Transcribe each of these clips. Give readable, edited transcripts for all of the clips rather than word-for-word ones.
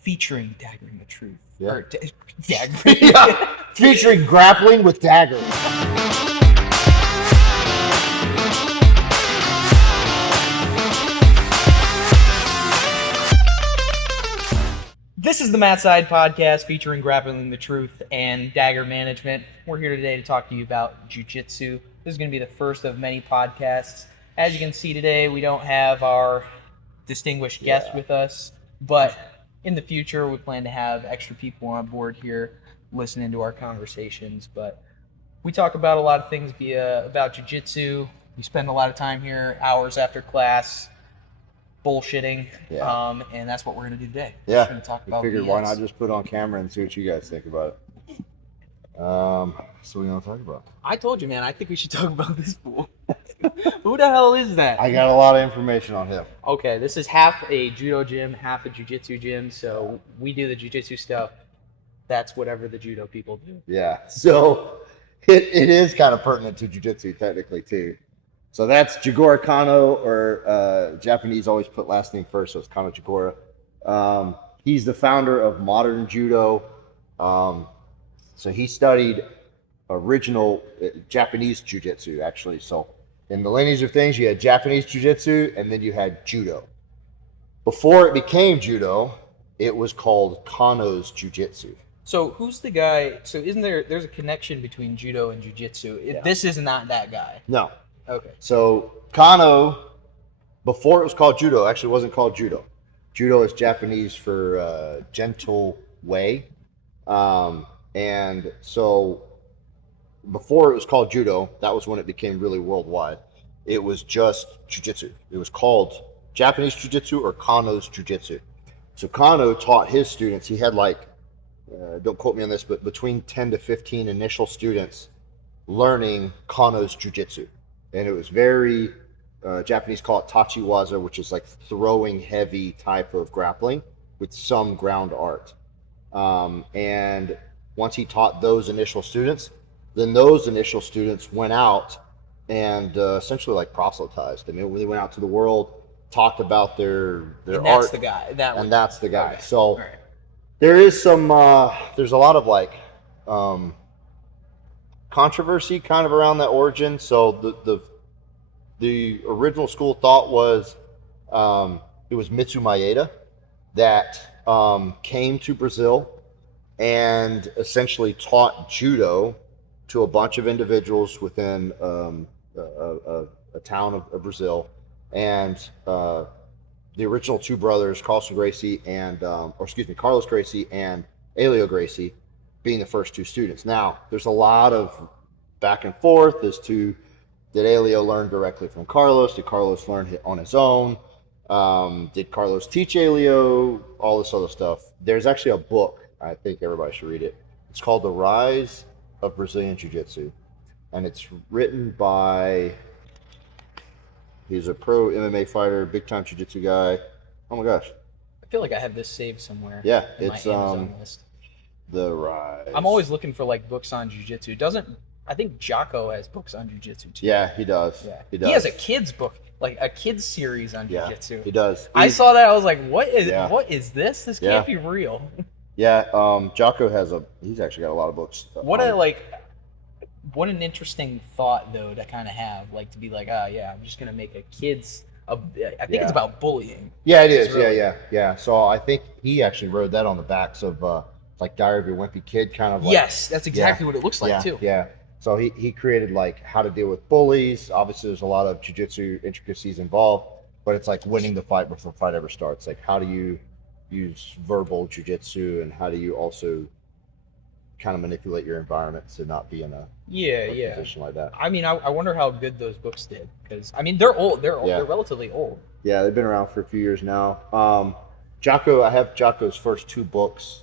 featuring Daggering the Truth. Yeah. Or Daggering. Yeah. Featuring grappling with daggers. This is the Matside Podcast featuring Grappling the Truth and Dagger Management. We're here today to talk to you about Jiu-Jitsu. This is going to be the first of many podcasts. As you can see today, we don't have our distinguished guest with us, but in the future, we plan to have extra people on board here listening to our conversations. But we talk about a lot of things about Jiu-Jitsu. We spend a lot of time here, hours after class, bullshitting, and that's what we're going to do today. Yeah, we're going to talk about figured BS. why not just put it on camera and see what you guys think about it. So what are you going to talk about? I told you, man, I think we should talk about this fool. Who the hell is that? I got a lot of information on him. Okay, this is half a Judo gym, half a Jiu-Jitsu gym, so we do the Jiu-Jitsu stuff. That's whatever the Judo people do. Yeah, so it is kind of pertinent to Jiu-Jitsu technically too. So that's Jigoro Kano, or Japanese always put last name first, so it's Kano Jigoro. He's the founder of modern Judo. So he studied original Japanese Jiu-Jitsu, actually. So in the lineage of things, you had Japanese Jiu-Jitsu, and then you had Judo. Before it became Judo, it was called Kano's Jiu-Jitsu. So who's the guy? So isn't there's a connection between Judo and Jiu-Jitsu? Yeah. This is not that guy. No. Okay. So Kano, before it was called Judo, actually wasn't called Judo. Judo is Japanese for gentle way. And so before it was called Judo, that was when it became really worldwide. It was just Jiu-Jitsu. It was called Japanese Jiu-Jitsu or Kano's Jiu-Jitsu. So Kano taught his students, he had don't quote me on this, but between 10 to 15 initial students learning Kano's Jiu-Jitsu. And it was very, Japanese call it tachiwaza, which is like throwing heavy type of grappling with some ground art. And once he taught those initial students, then those initial students went out and essentially like proselytized. I mean, they went out to the world, talked about their and art. that's the guy. That's the guy. Okay. So right. there is some, there's a lot of controversy kind of around that origin. So the original school of thought was it was Mitsu Maeda that came to Brazil and essentially taught Judo to a bunch of individuals within a town of Brazil. And the original two brothers, Carlos Gracie and Elio Gracie, being the first two students. Now, there's a lot of back and forth as to, did Elio learn directly from Carlos? Did Carlos learn it on his own? Did Carlos teach Elio? All this other stuff. There's actually a book, I think everybody should read it. It's called The Rise of Brazilian Jiu-Jitsu. And it's written by, he's a pro MMA fighter, big time Jiu-Jitsu guy. Oh my gosh. I feel like I have this saved somewhere. Yeah, in it's my Amazon list. The Rise. I'm always looking for books on Jiu-Jitsu. I think Jocko has books on Jiu-Jitsu too. Yeah, he does. Yeah. He does. He has a kids book, like a kids series on Jiu-Jitsu. He does. I saw that. I was like, what is this? This can't be real. Yeah, Jocko he's actually got a lot of books. What an interesting thought though to kind of have, to be like, I'm just gonna make a kids. I think it's about bullying. Yeah, it is. Really, Yeah. So I think he actually wrote that on the backs of Diary of a Wimpy Kid, kind of. Yes, that's exactly what it looks like too. Yeah. So he created how to deal with bullies. Obviously, there's a lot of jiu-jitsu intricacies involved, but it's like winning the fight before the fight ever starts. Like, how do you use verbal jiu-jitsu, and how do you also kind of manipulate your environment to not be in a position like that? I mean, I wonder how good those books did, because I mean they're old. They're relatively old. Yeah, they've been around for a few years now. Jocko, I have Jocko's first two books.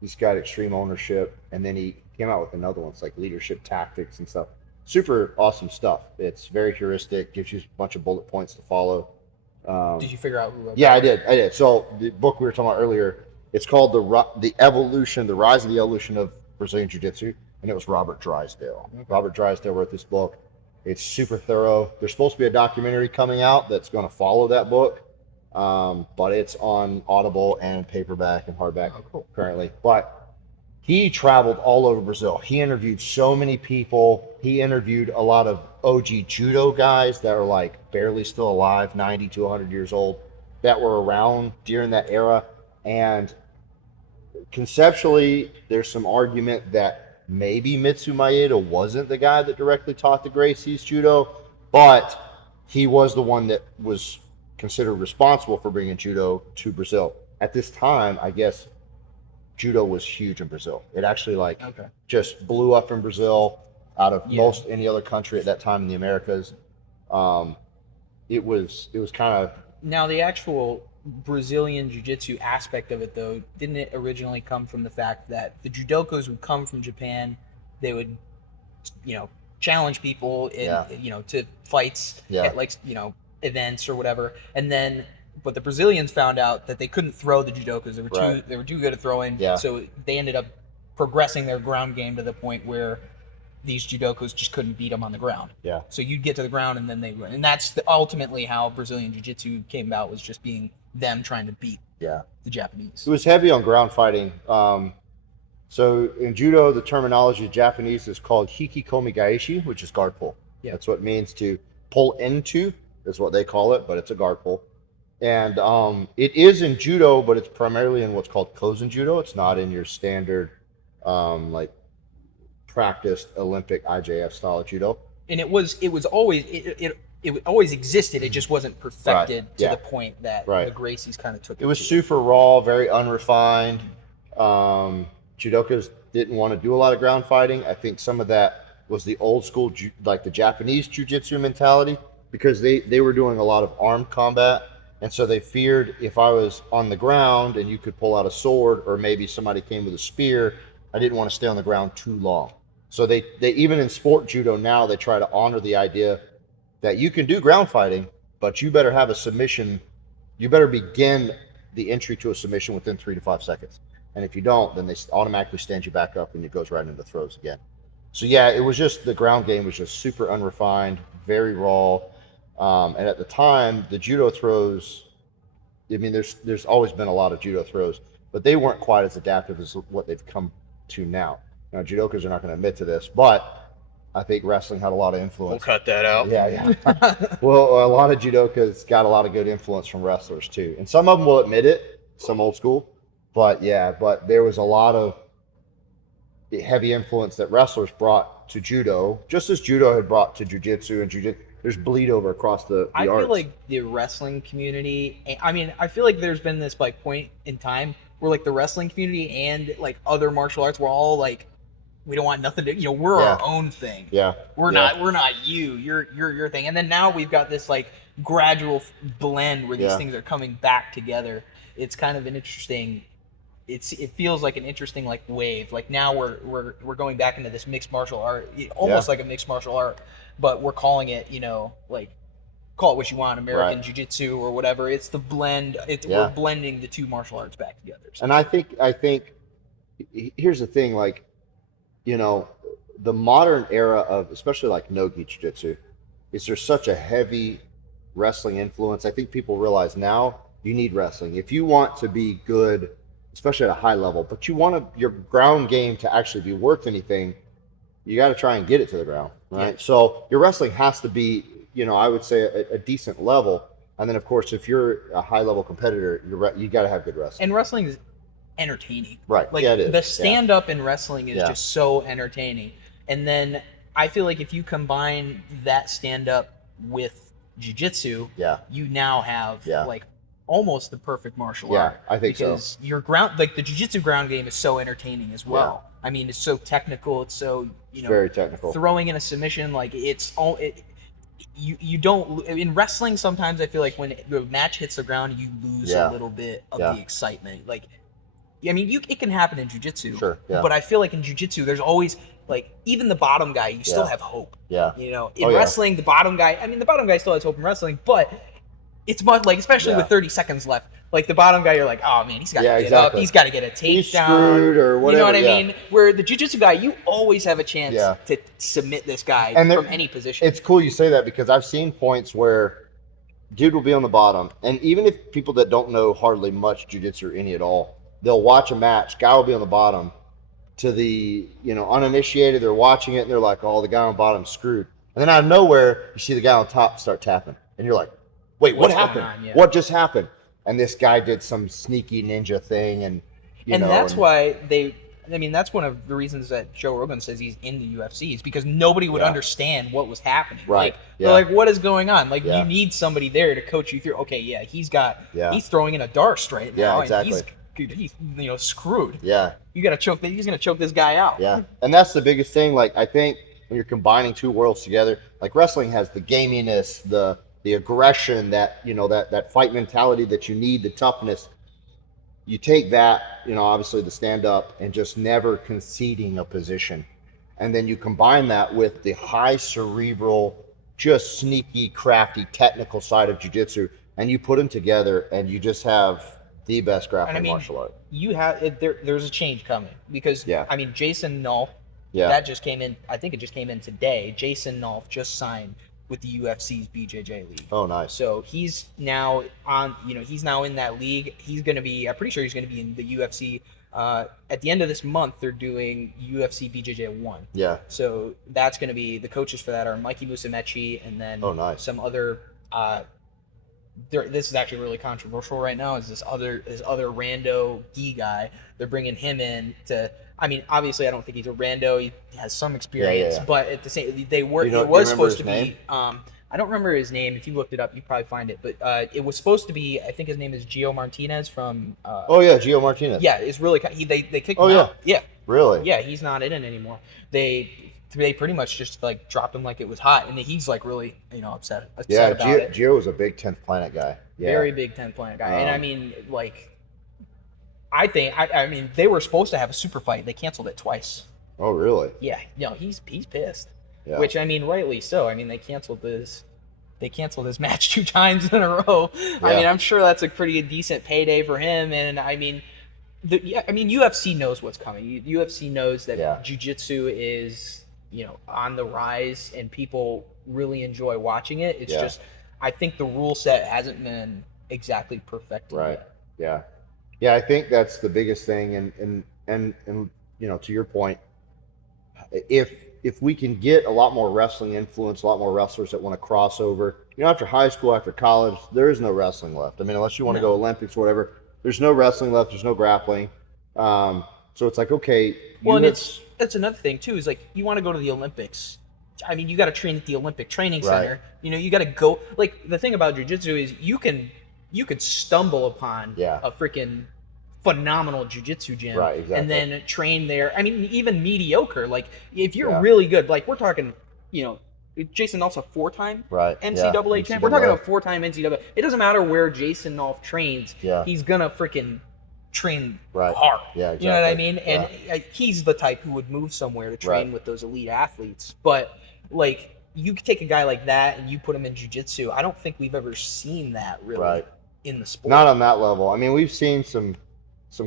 He's got Extreme Ownership, and then he came out with another one. It's like Leadership Tactics and stuff. Super awesome stuff. It's very heuristic, gives you a bunch of bullet points to follow. Did you figure out who wrote that? Yeah, I did. So the book we were talking about earlier, it's called The Rise and the Evolution of Brazilian Jiu-Jitsu, and it was Robert Drysdale. Okay. Robert Drysdale wrote this book. It's super thorough. There's supposed to be a documentary coming out that's going to follow that book. but it's on Audible and paperback and hardback cool. currently. But he traveled all over Brazil. He interviewed so many people. He interviewed a lot of OG judo guys that are like barely still alive, 90 to 100 years old, that were around during that era. And conceptually, there's some argument that maybe Mitsu Maeda wasn't the guy that directly taught the Gracies judo, but he was the one that was considered responsible for bringing judo to Brazil. At this time, I guess judo was huge in Brazil. It actually just blew up in Brazil out of most any other country at that time in the Americas. It was kind of... Now, the actual Brazilian jiu-jitsu aspect of it, though, didn't it originally come from the fact that the judokos would come from Japan, they would, challenge people in, to fights at events or whatever, and then but the Brazilians found out that they couldn't throw the judokos. They were too good at throwing. So they ended up progressing their ground game to the point where these judokos just couldn't beat them on the ground. So you'd get to the ground and then they win. And that's ultimately how Brazilian jiu-jitsu came about, was just being them trying to beat the Japanese. It was heavy on ground fighting. So in judo, the terminology of Japanese is called hikikomi gaeshi, which is guard pull. That's what it means to pull into, is what they call it, but it's a guard pull. And it is in judo, but it's primarily in what's called kozen judo. It's not in your standard, practiced Olympic IJF style of judo. And it always existed. It just wasn't perfected to the point that the Gracies kind of took it. It was super raw, very unrefined. Judokas didn't want to do a lot of ground fighting. I think some of that was the old school, like the Japanese jiu-jitsu mentality, because they were doing a lot of armed combat. And so they feared if I was on the ground and you could pull out a sword, or maybe somebody came with a spear, I didn't want to stay on the ground too long. So they even in sport judo now, they try to honor the idea that you can do ground fighting, but you better have a submission. You better begin the entry to a submission within 3 to 5 seconds. And if you don't, then they automatically stand you back up and it goes right into throws again. So yeah, it was just, the ground game was just super unrefined, very raw. And at the time, the judo throws, I mean, there's always been a lot of judo throws, but they weren't quite as adaptive as what they've come to now. Now, judokas are not going to admit to this, but I think wrestling had a lot of influence. We'll cut that out. Yeah. Well, a lot of judokas got a lot of good influence from wrestlers too. And some of them will admit it, some old school. But there was a lot of heavy influence that wrestlers brought to judo, just as judo had brought to jiu-jitsu, and jiu-jitsu. There's bleed over across the I arts. feel like the wrestling community, I feel like there's been this point in time where the wrestling community and other martial arts were all we don't want nothing to, we're our own thing. We're not you. You're your thing. And then now we've got this gradual blend where these things are coming back together. It's kind of an interesting. It feels like an interesting wave. Now we're going back into this mixed martial art, almost like a mixed martial art, but we're calling it call it what you want, American Jiu-Jitsu or whatever. It's the blend. We're blending the two martial arts back together. So. And I think here's the thing, the modern era of especially no-gi jiu-jitsu is there's such a heavy wrestling influence. I think people realize now you need wrestling if you want to be good, especially at a high level, but you want your ground game to actually be worth anything. You got to try and get it to the ground, right? Yeah. So your wrestling has to be, I would say a decent level. And then of course, if you're a high level competitor, you got to have good wrestling. And wrestling is entertaining. Right. It is. The stand up in wrestling is just so entertaining. And then I feel like if you combine that stand up with jiu-jitsu, you now have almost the perfect martial art. I think because so. Your ground, the jiu-jitsu ground game is so entertaining as well. I mean, it's so technical. It's so very technical. Throwing in a submission, you don't in wrestling. Sometimes I feel like when the match hits the ground, you lose a little bit of the excitement. It can happen in jiu-jitsu. Sure. Yeah. But I feel like in jiu-jitsu, there's always even the bottom guy, you still have hope. Yeah. In wrestling, the bottom guy still has hope in wrestling, but it's much especially with 30 seconds left. The bottom guy, you're like, oh man, he's got to get up. He's got to get a takedown. He's screwed or whatever. You know what I mean? Where the jiu-jitsu guy, you always have a chance to submit this guy from any position. It's cool you say that because I've seen points where dude will be on the bottom. And even if people that don't know hardly much jiu-jitsu or any at all, they'll watch a match. Guy will be on the bottom. To the, uninitiated, they're watching it and they're like, oh, the guy on the bottom's screwed. And then out of nowhere, you see the guy on top start tapping. And you're like, wait, what happened? Yeah. What just happened? And this guy did some sneaky ninja thing. And that's why that's one of the reasons that Joe Rogan says he's in the UFC is because nobody would understand what was happening. Right. They're like, what is going on? Like, you need somebody there to coach you through. Okay, he's throwing in a Darce right now. Yeah, exactly. And he's screwed. Yeah. You got to choke. He's going to choke this guy out. Yeah. And that's the biggest thing. Like, I think when you're combining two worlds together, like wrestling has the gaminess, the aggression, that, that fight mentality that you need, the toughness. You take that, obviously the stand up and just never conceding a position. And then you combine that with the high cerebral, just sneaky, crafty, technical side of jiu-jitsu, and you put them together and you just have the best grappling martial art. You have there's a change coming because Jason Nolf, that just came in. I think it just came in today. Jason Nolf just signed with the UFC's BJJ league. Oh, nice. So he's now on. He's now in that league. He's going to be. I'm pretty sure he's going to be in the UFC. At the end of this month, they're doing UFC BJJ 1. Yeah. So that's going to be the coaches for that are Mikey Musumeci and then some other. This is actually really controversial right now. Is this other rando gi guy? They're bringing him in to. I mean, obviously, I don't think he's a rando. He has some experience, but at the same, it was supposed to be. I don't remember his name. If you looked it up, you'd probably find it. But it was supposed to be. I think his name is Gio Martinez from. Gio Martinez. Yeah, it's really. They kicked him out. Yeah. Really? Yeah, he's not in it anymore. They pretty much just like dropped him like it was hot, and he's like really upset about it. Gio was a big 10th Planet guy. Yeah. Very big 10th Planet guy, and I mean like. I think they were supposed to have a super fight. They canceled it twice. Oh, really? Yeah. He's pissed. Yeah. Which rightly so. They canceled this match 2 times in a row. Yeah. I'm sure that's a pretty decent payday for him. And UFC knows what's coming. UFC knows that jiu-jitsu is on the rise, and people really enjoy watching it. It's just I think the rule set hasn't been exactly perfected yet. Yeah. Yeah, I think that's the biggest thing, and to your point, if we can get a lot more wrestling influence, a lot more wrestlers that want to cross over, after high school, after college, there is no wrestling left. Unless you want to go Olympics or whatever, there's no wrestling left. There's no grappling. So it's like, okay. Well, and that's another thing too. Is like you want to go to the Olympics. You got to train at the Olympic Training Center. You got to go. Like the thing about jiu-jitsu is you could stumble upon a freaking phenomenal jiu-jitsu gym and then train there. Even mediocre. Like if you're really good, like we're talking, Jason Nolf's a 4-time NCAA champ. We're talking about 4-time NCAA. It doesn't matter where Jason Nolf trains. Yeah. He's gonna freaking train hard. Yeah, exactly. You know what I mean? And he's the type who would move somewhere to train with those elite athletes. But like you could take a guy like that and you put him in jiu-jitsu. I don't think we've ever seen that really in the sport. Not on that level. We've seen some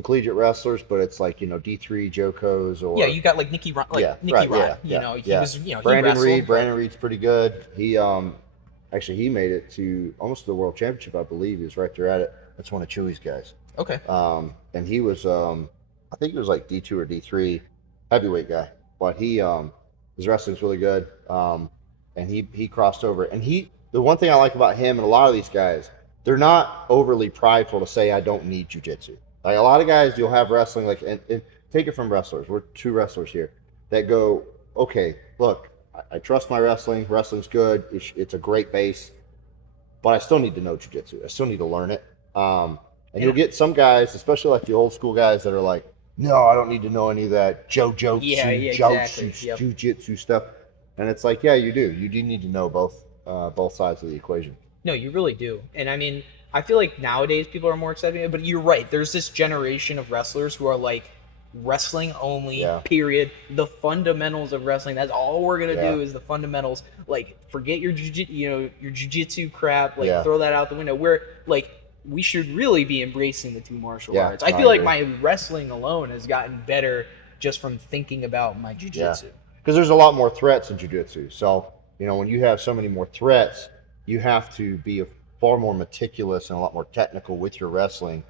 collegiate wrestlers, but it's like D3 Jokos or you got like Nicky Rod. He was Brandon Reed's pretty good. He actually he made it to almost the world championship, I believe. He was right there at it. That's one of Chewy's guys. Okay. And he was I think he was like D2 or D3 heavyweight guy, but his wrestling's really good. And he crossed over, and the one thing I like about him and a lot of these guys, they're not overly prideful to say I don't need jiu-jitsu. Like a lot of guys, you'll have wrestling, like, and take it from wrestlers. We're 2 wrestlers here that go, okay, look, I trust my wrestling. Wrestling's good. It's a great base, but I still need to know jiu-jitsu. I still need to learn it. And you'll get some guys, especially like the old school guys, that are like, no, I don't need to know any of that jiu-jitsu stuff. And it's like, yeah, you do. You do need to know both sides of the equation. No, you really do. And I feel like nowadays people are more excited, but you're right. There's this generation of wrestlers who are like wrestling only, period. The fundamentals of wrestling. That's all we're going to do is the fundamentals. Like forget your jiu-jitsu crap. Like throw that out the window. We should really be embracing the 2 martial arts. I feel like my wrestling alone has gotten better just from thinking about my jiu-jitsu. Because there's a lot more threats in jiu-jitsu. So, when you have so many more threats, you have to be far more meticulous and a lot more technical with your wrestling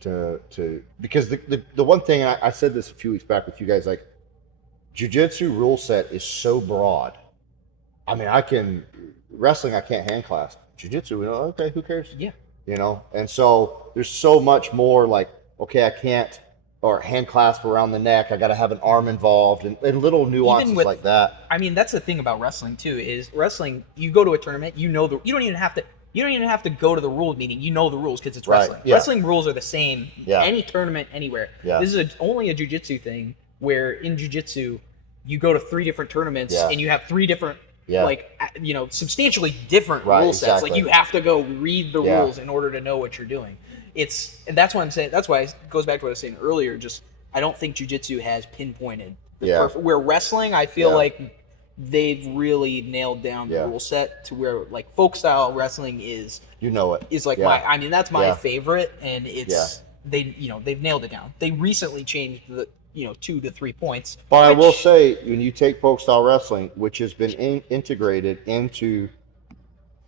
because the one thing, I said this a few weeks back with you guys, like Jiu-Jitsu rule set is so broad. I mean, wrestling, I can't hand clasp. Jiu-Jitsu, okay, who cares? Yeah. And so there's so much more like, okay, I can't, or hand clasp around the neck, I got to have an arm involved, and little nuances like that. I mean, that's the thing about wrestling too, is wrestling, you go to a tournament, you don't even have to go to the rules meeting. You know the rules because it's wrestling. Yeah. Wrestling rules are the same any tournament, anywhere. Yeah. This is only a jiu-jitsu thing, where in jiu-jitsu, you go to 3 different tournaments and you have 3 different substantially different rule sets. Exactly. Like you have to go read the rules in order to know what you're doing. And that's why I'm saying, that's why it goes back to what I was saying earlier, just I don't think jiu-jitsu has pinpointed the perfect, where wrestling, I feel like they've really nailed down the rule set to where like folk style wrestling is like that's my favorite, and it's they've nailed it down. They recently changed the 2 to 3 points. But I will say, when you take folk style wrestling, which has been integrated into,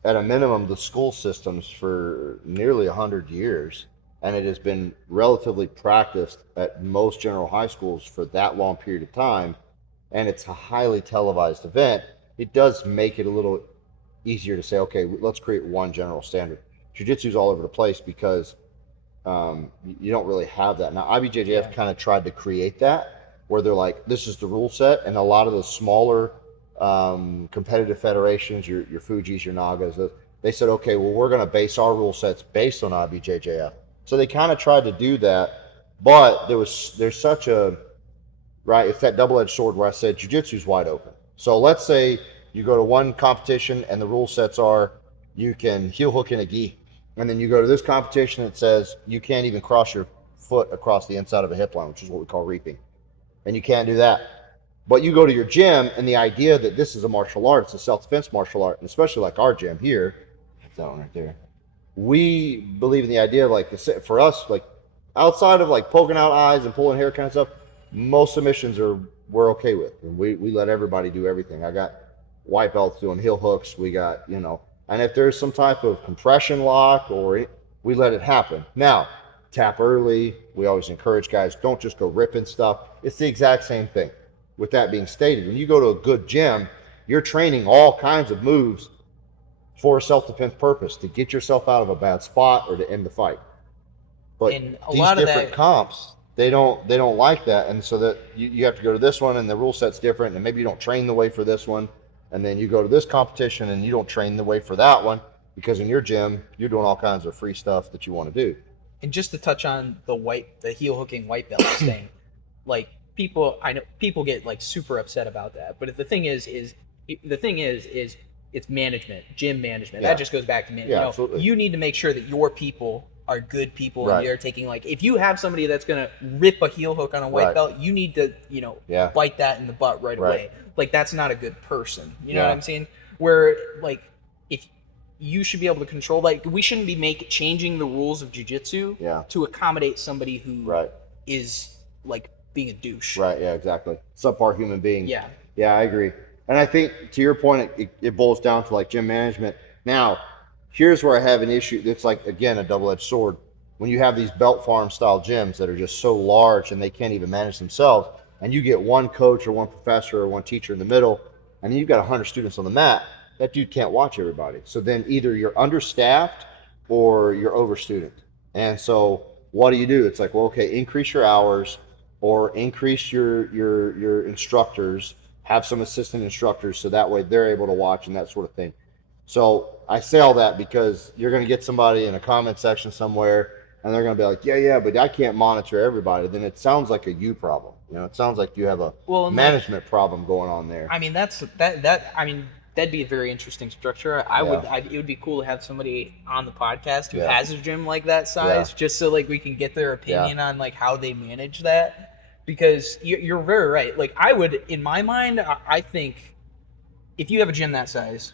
at a minimum, the school systems for nearly 100 years, and it has been relatively practiced at most general high schools for that long period of time, and it's a highly televised event, it does make it a little easier to say, okay, let's create one general standard. Jiu-Jitsu's all over the place because you don't really have that. Now, IBJJF kind of tried to create that, where they're like, this is the rule set, and a lot of the smaller competitive federations, your Fujis, your Nagas, they said, okay, well, we're going to base our rule sets based on IBJJF. So they kind of tried to do that, but there's such a, it's that double-edged sword where I said jiu-jitsu's wide open. So let's say you go to one competition and the rule sets are you can heel hook in a gi, and then you go to this competition that says you can't even cross your foot across the inside of a hip line, which is what we call reaping, and you can't do that. But you go to your gym, and the idea that this is a martial art, it's a self-defense martial art, and especially like our gym here, that one right there, we believe in the idea of, like, for us, like, outside of like poking out eyes and pulling hair kind of stuff, most submissions we're okay with, and we let everybody do everything. I got white belts doing heel hooks, we got, and if there's some type of compression lock we let it happen. Now, tap early, we always encourage guys, don't just go ripping stuff. It's the exact same thing. With that being stated, when you go to a good gym, you're training all kinds of moves for a self-defense purpose, to get yourself out of a bad spot or to end the fight. But these different comps, they don't like that, and so that you have to go to this one, and the rule set's different, and maybe you don't train the way for this one, and then you go to this competition and you don't train the way for that one, because in your gym you're doing all kinds of free stuff that you want to do. And just to touch on the heel hooking white belts thing, like I know people get like super upset about that, but the thing is it's management, gym management. That just goes back to management. Absolutely. You need to make sure that your people are good people, and you're taking, like, if you have somebody that's gonna rip a heel hook on a white belt, you need to bite that in the butt right away. Like, that's not a good person. You know what I'm saying? Where, like, if you should be able to control, like, we shouldn't be changing the rules of jiu-jitsu to accommodate somebody who is like being a douche. Right. Yeah. Exactly. Subpar human being. Yeah. Yeah, I agree. And I think, to your point, it boils down to like gym management. Now, here's where I have an issue. It's like, again, a double-edged sword. When you have these belt farm style gyms that are just so large and they can't even manage themselves, and you get one coach or one professor or one teacher in the middle, and then you've got 100 students on the mat, that dude can't watch everybody. So then either you're understaffed or you're overstudent. And so what do? It's like, well, okay, increase your hours or increase your instructors, have some assistant instructors so that way they're able to watch and that sort of thing. So I say all that because you're going to get somebody in a comment section somewhere and they're going to be like, yeah, but I can't monitor everybody. Then it sounds like a you problem. It sounds like you have a management problem going on there. I mean, that'd be a very interesting structure. It would be cool to have somebody on the podcast who has a gym like that size, just so like we can get their opinion on like how they manage that. Because you're very right. Like, I would, in my mind, I think if you have a gym that size,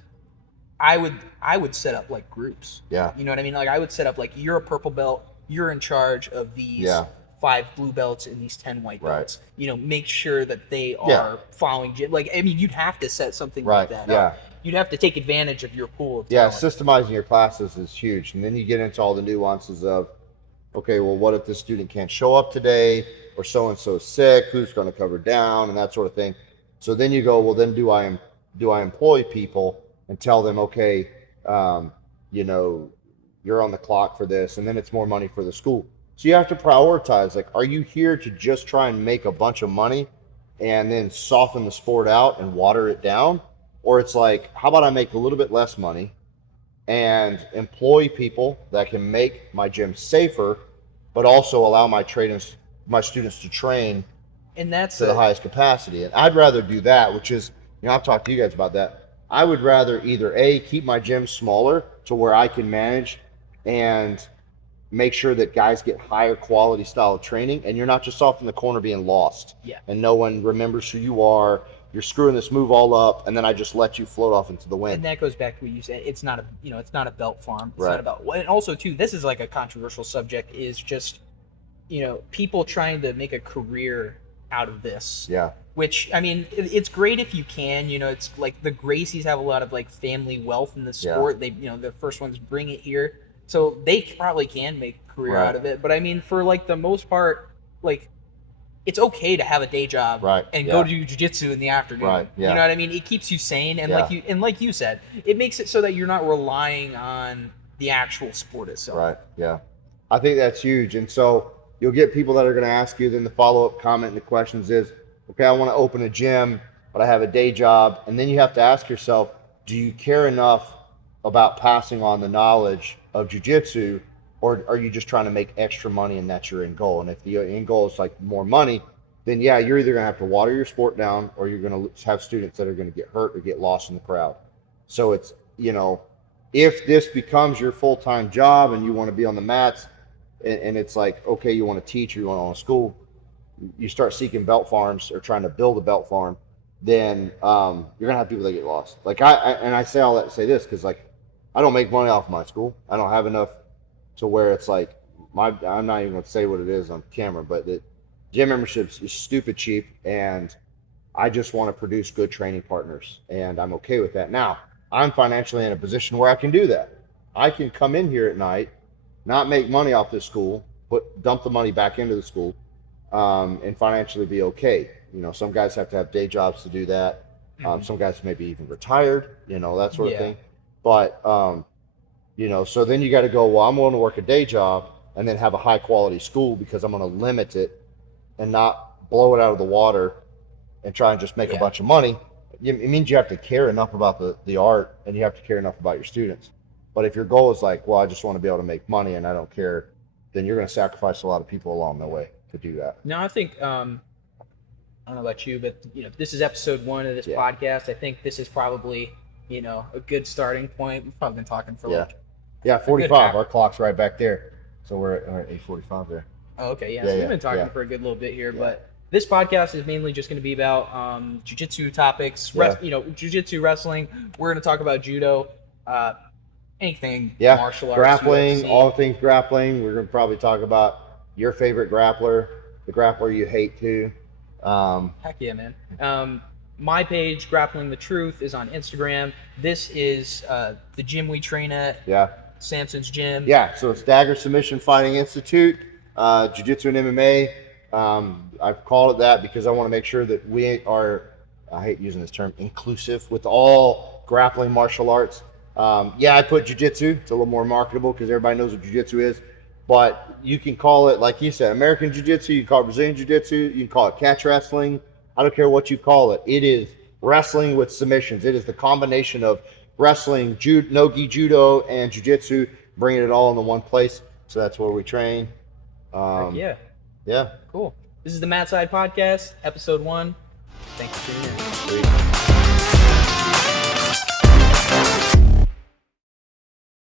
I would set up like groups. Yeah. You know what I mean? Like, I would set up like, you're a purple belt, you're in charge of these 5 blue belts and these 10 white belts. Make sure that they are following gym. Like, I mean, you'd have to set something like that up. you'd have to take advantage of your pool of Yeah, talent. systemizing your classes is huge. And then you get into all the nuances of, okay, well, what if this student can't show up today, or so-and-so's sick, who's going to cover down, and that sort of thing. So then you go, well, then do I employ people and tell them, okay, you know, you're on the clock for this, and then it's more money for the school. So you have to prioritize, like, are you here to just try and make a bunch of money and then soften the sport out and water it down? Or it's like, how about I make a little bit less money and employ people that can make my gym safer, but also allow my students to train And that's to the highest capacity? And I'd rather do that, which is, you know, I've talked to you guys about that. I would rather either keep my gym smaller to where I can manage and make sure that guys get higher quality style of training, and you're not just off in the corner being lost. Yeah. And no one remembers who you are. You're screwing this move all up, and then I just let you float off into the wind. And that goes back to what you said. It's not a belt farm. It's Right. not about. And also too, this is like a controversial subject. Is just, people trying to make a career out of this. Yeah. Which, I mean, it's great if you can. It's like the Gracies have a lot of like family wealth in the sport. They, the first ones bring it here, so they probably can make a career Right. out of it. But I mean, for like the most part, like, it's okay to have a day job, Right. and Yeah. go do jiu-jitsu in the afternoon. Right. Yeah. You know what I mean? It keeps you sane, and Yeah. like you said, it makes it so that you're not relying on the actual sport itself. Right. Yeah. I think that's huge. And so you'll get people that are going to ask you, then the follow-up comment and the questions is, okay, I want to open a gym, but I have a day job. And then you have to ask yourself, do you care enough about passing on the knowledge of jiu-jitsu, or are you just trying to make extra money and that's your end goal? And if the end goal is like more money, then yeah, you're either going to have to water your sport down, or you're going to have students that are going to get hurt or get lost in the crowd. So it's, if this becomes your full-time job and you want to be on the mats, and it's like, okay, you want to teach or you want to own a school, you start seeking belt farms or trying to build a belt farm, then you're going to have people that get lost. Like I say all that to say this, because like, I don't make money off my school. I don't have enough to where it's like, I'm not even going to say what it is on camera, but the gym memberships is stupid cheap, and I just want to produce good training partners, and I'm okay with that. Now, I'm financially in a position where I can do that. I can come in here at night, not make money off this school, dump the money back into the school, and financially be okay. Some guys have to have day jobs to do that. Some guys maybe even retired, that sort of thing. But, so then you got to go, well, I'm willing to work a day job and then have a high quality school, because I'm going to limit it and not blow it out of the water and try and just make a bunch of money. It means you have to care enough about the art, and you have to care enough about your students. But if your goal is like, well, I just want to be able to make money and I don't care, then you're going to sacrifice a lot of people along the way to do that. No, I think, I don't know about you, but this is episode 1 of this podcast. I think this is probably, a good starting point. We've probably been talking for 45. Our clock's right back there. So we're at 8:45 there. Oh, okay, so we've been talking for a good little bit here, but this podcast is mainly just going to be about jiu-jitsu topics, jiu-jitsu, wrestling. We're going to talk about judo, anything martial arts, grappling, UFC. all things grappling. We're going to probably talk about your favorite grappler, the grappler you hate too. Heck yeah, man. My page, Grappling the Truth, is on Instagram. This is the gym we train at. Yeah. Samson's gym. Yeah, so it's Dagger Submission Fighting Institute, Jiu-Jitsu and MMA. I've called it that because I want to make sure that we are, I hate using this term, inclusive with all grappling martial arts. I put Jiu-Jitsu. It's a little more marketable because everybody knows what Jiu-Jitsu is. But you can call it, like you said, American Jiu-Jitsu. You can call it Brazilian Jiu-Jitsu. You can call it catch wrestling. I don't care what you call it. It is wrestling with submissions. It is the combination of wrestling, no-gi judo, and jiu-jitsu, bringing it all into one place. So that's where we train. Yeah. Cool. This is the Matside Podcast, episode 1. Thanks for tuning in. Sweet.